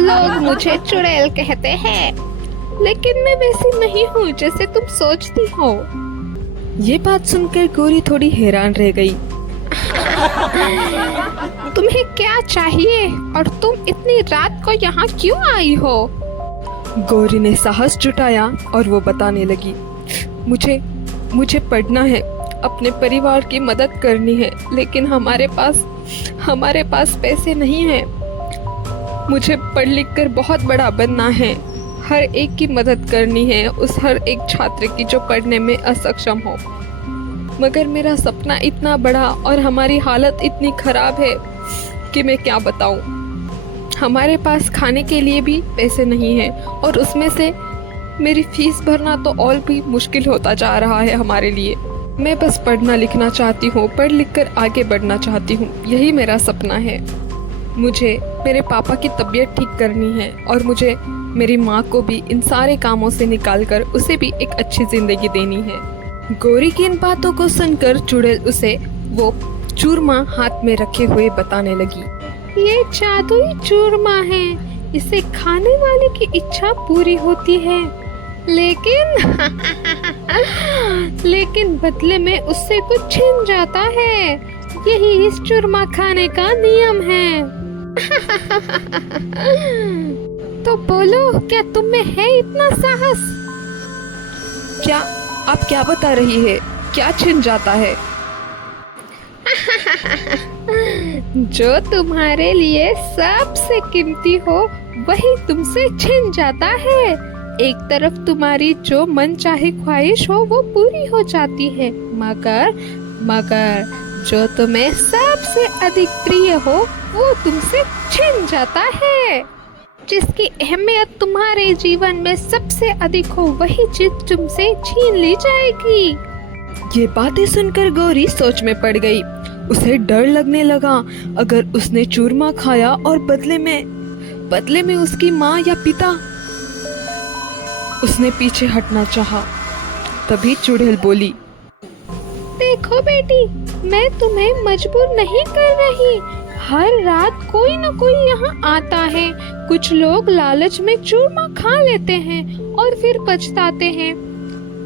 लोग मुझे चुड़ैल कहते हैं, लेकिन मैं वैसी नहीं हूँ जैसे तुम सोचती हो। ये बात सुनकर गौरी थोड़ी हैरान रह गई। तुम्हें क्या चाहिए और तुम इतनी रात को यहाँ क्यों आई हो? गौरी ने साहस जुटाया और वो बताने लगी, मुझे पढ़ना है, अपने परिवार की मदद करनी है, लेकिन हमारे पास पैसे नहीं हैं। मुझे पढ़ लिख कर बहुत बड़ा बनना है, हर एक की मदद करनी है, उस हर एक छात्र की जो पढ़ने में असक्षम हो। मगर मेरा सपना इतना बड़ा और हमारी हालत इतनी खराब है कि मैं क्या बताऊं। हमारे पास खाने के लिए भी पैसे नहीं हैं और उसमें से मेरी फीस भरना तो और भी मुश्किल होता जा रहा है हमारे लिए। मैं बस पढ़ना लिखना चाहती हूँ, पढ़ लिख कर आगे बढ़ना चाहती हूँ, यही मेरा सपना है। मुझे मेरे पापा की तबीयत ठीक करनी है और मुझे मेरी माँ को भी इन सारे कामों से निकालकर उसे भी एक अच्छी जिंदगी देनी है। गौरी की इन बातों को सुनकर चुड़ैल उसे वो चूरमा हाथ में रखे हुए बताने लगी। ये जादुई चूरमा है, इसे खाने वाले की इच्छा पूरी होती है, लेकिन बदले में उससे कुछ छिन जाता है। यही इस चूरमा खाने का नियम है। तो बोलो, क्या तुम में है इतना साहस? क्या आप क्या बता रही है? क्या छिन जाता है? जो तुम्हारे लिए सबसे कीमती हो वही तुमसे छिन जाता है। एक तरफ तुम्हारी जो मन चाहे ख्वाहिश हो वो पूरी हो जाती है, मगर जो तुम्हें सबसे अधिक प्रिय हो वो तुमसे छिन जाता है। जिसकी अहमियत तुम्हारे जीवन में सबसे अधिक हो वही चीज तुमसे छीन ली जाएगी। ये बातें सुनकर गौरी सोच में पड़ गई। उसे डर लगने लगा, अगर उसने चूरमा खाया और बदले में उसकी माँ या पिता। उसने पीछे हटना चाहा, तभी चुड़ैल बोली, देखो बेटी, मैं तुम्हें मजबूर नहीं कर रही। हर रात कोई न कोई यहाँ आता है। कुछ लोग लालच में चूरमा खा लेते हैं और फिर पछताते हैं।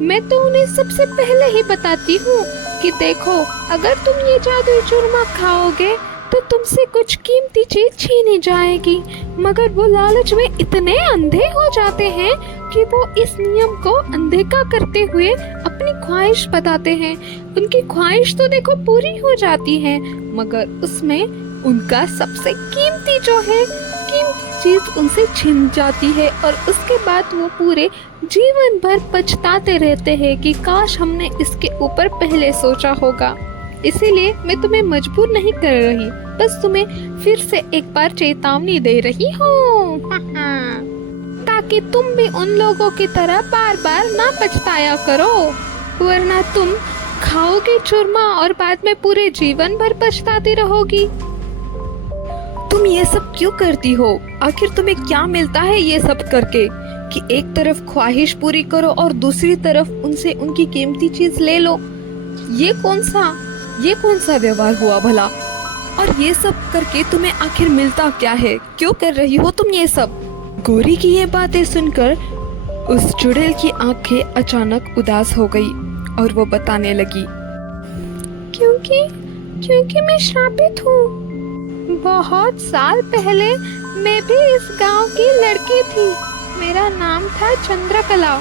मैं तो उन्हें सबसे पहले ही बताती हूँ कि देखो, अगर तुम ये जादुई चूरमा खाओगे तो तुमसे कुछ कीमती चीज छीनी जाएगी। मगर वो लालच में इतने अंधे हो जाते हैं कि वो इस नियम को अनदेखा करते हुए अपनी ख्वाहिश बताते हैं। उनकी ख्वाहिश तो देखो पूरी हो जाती है, मगर उसमें उनका सबसे कीमती चीज उनसे छिन जाती है और उसके बाद वो पूरे जीवन भर पछताते रहते हैं कि काश हमने इसके ऊपर पहले सोचा होगा। इसीलिए मैं तुम्हें मजबूर नहीं कर रही, बस तुम्हें फिर से एक बार चेतावनी दे रही हूँ। ताकि तुम भी उन लोगों की तरह बार बार ना पछताया करो, वरना तुम खाओगे चूरमा और बाद में पूरे जीवन भर पछताती रहोगी। तुम ये सब क्यों करती हो? आखिर तुम्हें क्या मिलता है ये सब करके कि एक तरफ ख्वाहिश पूरी करो और दूसरी तरफ उनसे उनकी कीमती चीज ले लो? ये कौन सा व्यवहार हुआ भला? और ये सब करके तुम्हें आखिर मिलता क्या है? क्यों कर रही हो तुम ये सब? गौरी की ये बातें सुनकर उस चुड़ैल की आंखें अचानक उदास हो गई और वो बताने लगी, क्योंकि मैं श्रापित हूँ। बहुत साल पहले मैं भी इस गांव की लड़की थी। मेरा नाम था चंद्रकला।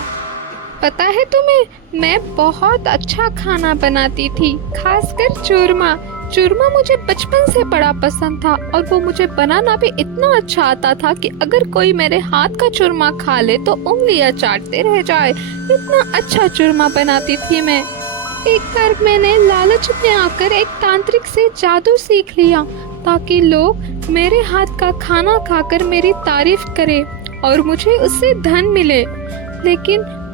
पता है तुम्हें, मैं बहुत अच्छा खाना बनाती थी, खासकर चूरमा मुझे बचपन से बड़ा पसंद था और वो मुझे बनाना भी इतना अच्छा आता था कि अगर कोई मेरे हाथ का चूरमा खा ले तो उंगलियां चाटते रह जाए। इतना अच्छा चूरमा बनाती थी मैं। एक बार मैंने लालच में आकर एक तांत्रिक से जादू सीख लिया ताकि लोग मेरे हाथ का खाना खाकर मेरी तारीफ करें और मुझे उससे धन मिले।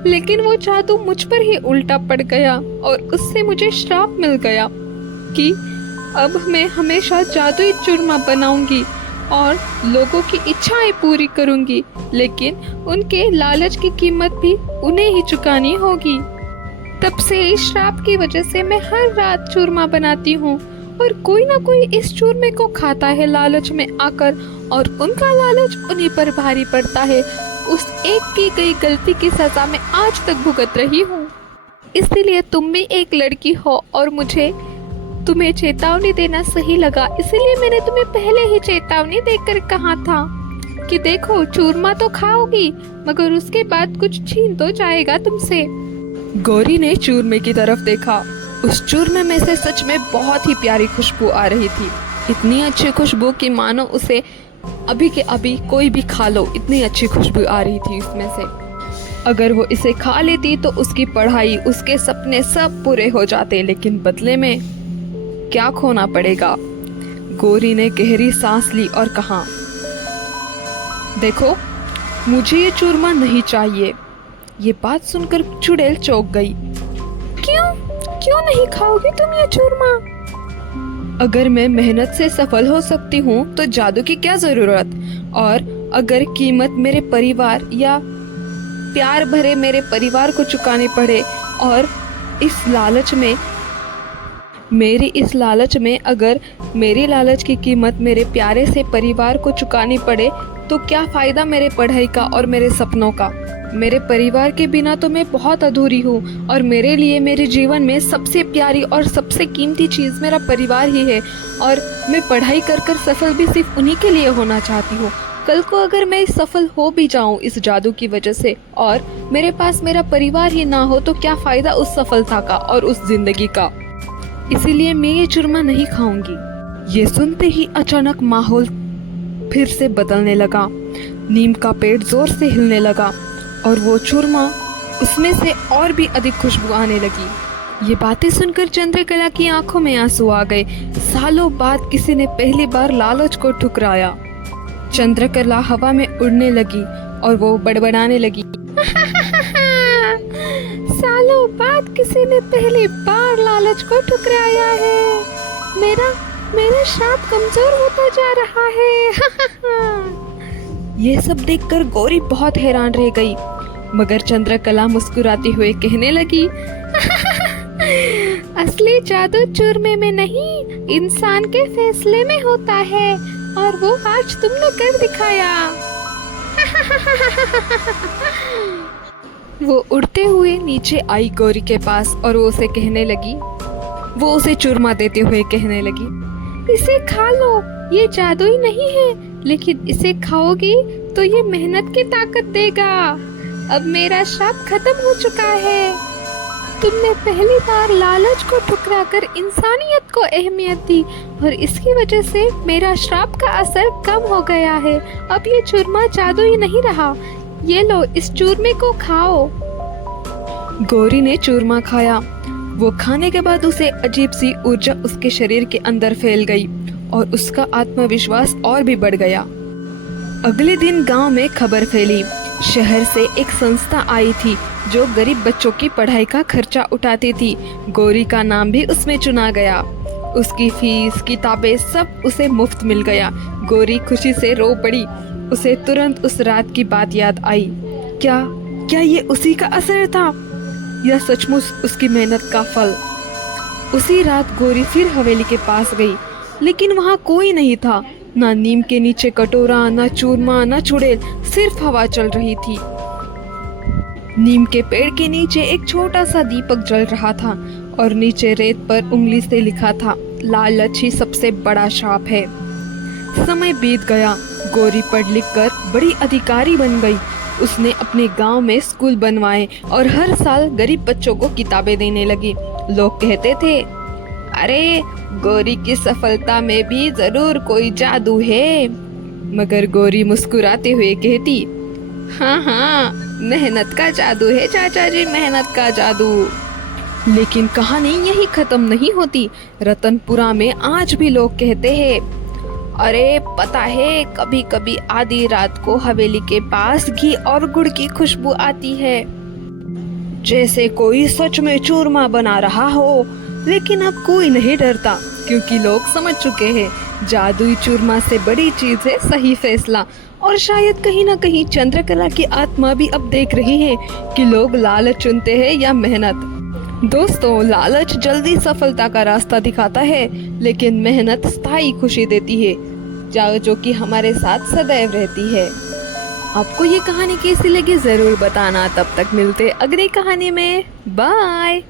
लेकिन वो जादू मुझ पर ही उल्टा पड़ गया और उससे मुझे श्राप मिल गया कि अब मैं हमेशा जादुई चूरमा बनाऊंगी और लोगों की इच्छाएं पूरी करूंगी, लेकिन उनके लालच की कीमत भी उन्हें ही चुकानी होगी। तब से इस श्राप की वजह से मैं हर रात चूरमा बनाती हूँ और कोई ना कोई इस चूरमे को खाता है लालच में आकर, और उनका लालच उन्हीं पर भारी पड़ता है। उस एक की गई गलती की सजा मैं आज तक भुगत रही हूँ। इसलिए तुम भी एक लड़की हो और मुझे तुम्हें चेतावनी देना सही लगा, इसीलिए मैंने तुम्हें पहले ही चेतावनी देकर कहा था कि देखो चूरमा तो खाओगी मगर उसके बाद कुछ छीन तो जाएगा तुमसे। गौरी ने चूरमे की तरफ देखा। उस चूरमे में से सच में बहुत ही प्यारी खुशबू आ रही थी, इतनी अच्छी खुशबू कि मानो उसे अभी के अभी कोई भी खा लो, इतनी अच्छी खुशबू आ रही थी उसमें से। अगर वो इसे खा लेती तो उसकी पढ़ाई, उसके सपने सब पूरे हो जाते, लेकिन बदले में क्या खोना पड़ेगा। गौरी ने गहरी सांस ली और कहा, देखो मुझे ये चूरमा नहीं चाहिए। ये बात सुनकर चुड़ैल चौंक गई। क्यों नहीं खाओगी तुम ये चूरमा? अगर मैं मेहनत से सफल हो सकती हूँ तो जादू की क्या जरूरत, और अगर कीमत मेरे परिवार या प्यार भरे मेरे परिवार को चुकानी पड़े, और अगर मेरी लालच की कीमत मेरे प्यारे से परिवार को चुकानी पड़े, तो क्या फायदा मेरे पढ़ाई का और मेरे सपनों का। मेरे परिवार के बिना तो मैं बहुत अधूरी हूँ, और मेरे लिए मेरे जीवन में सबसे प्यारी और सबसे कीमती चीज़ मेरा परिवार ही है, और मैं पढ़ाई कर कर सफल भी सिर्फ उन्हीं के लिए होना चाहती हूँ। कल को अगर मैं सफल हो भी जाऊँ इस जादू की वजह से, और मेरे पास मेरा परिवार ही ना हो, तो क्या फ़ायदा उस सफलता का और उस जिंदगी का। इसीलिए मैं ये चूरमा नहीं खाऊंगी। ये सुनते ही अचानक माहौल फिर से बदलने लगा। नीम का पेड़ जोर से हिलने लगा और वो चूरमा, उसमें से और भी अधिक खुशबू आने लगी। ये बातें सुनकर चंद्रकला की आंखों में आंसू आ गए। सालों बाद किसी ने पहली बार लालच को ठुकराया। चंद्रकला हवा में उड़ने लगी और वो बड़बड़ाने लगी। सालों बाद किसी ने पहली बार लालच को ठुकराया है। मेरा श्राप कमजोर होता जा रहा है। ये सब देखकर गौरी बहुत हैरान रह गई, मगर चंद्रकला मुस्कुराती हुए कहने लगी, असली जादू चूरमे में नहीं, इंसान के फैसले में होता है, और वो आज तुमने कर दिखाया। वो उड़ते हुए नीचे आई गौरी के पास और वो उसे चूरमा देते हुए कहने लगी, इसे खा लो, ये जादू ही नहीं है, लेकिन इसे खाओगी तो ये मेहनत की ताकत देगा। अब मेरा श्राप खत्म हो चुका है। तुमने पहली बार लालच को ठुकराकर इंसानियत को अहमियत दी, और इसकी वजह से मेरा श्राप का असर कम हो गया है। अब ये चूरमा जादू ही नहीं रहा। ये लो, इस चूरमे को खाओ। गौरी ने चूरमा खाया। वो खाने के बाद उसे अजीब सी ऊर्जा उसके शरीर के अंदर फैल गई और उसका आत्मविश्वास और भी बढ़ गया। अगले दिन गांव में खबर फैली। शहर से एक संस्था आई थी जो गरीब बच्चों की पढ़ाई का खर्चा उठाती थी। गौरी का नाम भी उसमें चुना गया। उसकी फीस, किताबें सब उसे मुफ्त मिल गया। गौरी खुशी से रो पड़ी। उसे तुरंत उस रात की बात याद आई। क्या ये उसी का असर था, या सचमुच उसकी मेहनत का फल? उसी रात गौरी फिर हवेली के पास गई, लेकिन वहाँ कोई नहीं था। ना नीम के नीचे कटोरा, ना चूरमा, ना चुड़ैल, सिर्फ हवा चल रही थी। नीम के पेड़ के नीचे एक छोटा सा दीपक जल रहा था और नीचे रेत पर उंगली से लिखा था, लालच ही सबसे बड़ा श्राप है। समय बीत गया। गौरी पढ़ लिख कर बड़ी अधिकारी बन गई। उसने अपने गांव में स्कूल बनवाए और हर साल गरीब बच्चों को किताबें देने लगी। लोग कहते थे, अरे गौरी की सफलता में भी जरूर कोई जादू है। मगर गौरी मुस्कुराते हुए कहती, हाँ, मेहनत का जादू है चाचा जी, मेहनत का जादू। लेकिन कहानी यही खत्म नहीं होती। रतनपुरा में आज भी लोग कहते हैं, अरे पता है, कभी कभी आधी रात को हवेली के पास घी और गुड़ की खुशबू आती है, जैसे कोई सच में चूरमा बना रहा हो। लेकिन अब कोई नहीं डरता, क्योंकि लोग समझ चुके हैं जादुई चूरमा से बड़ी चीज है सही फैसला। और शायद कहीं ना कहीं चंद्रकला की आत्मा भी अब देख रही है कि लोग लालच चुनते हैं या मेहनत। दोस्तों, लालच जल्दी सफलता का रास्ता दिखाता है, लेकिन मेहनत स्थायी खुशी देती है, जो कि हमारे साथ सदैव रहती है। आपको ये कहानी कैसी लगी जरूर बताना। तब तक मिलते अगली कहानी में। बाय।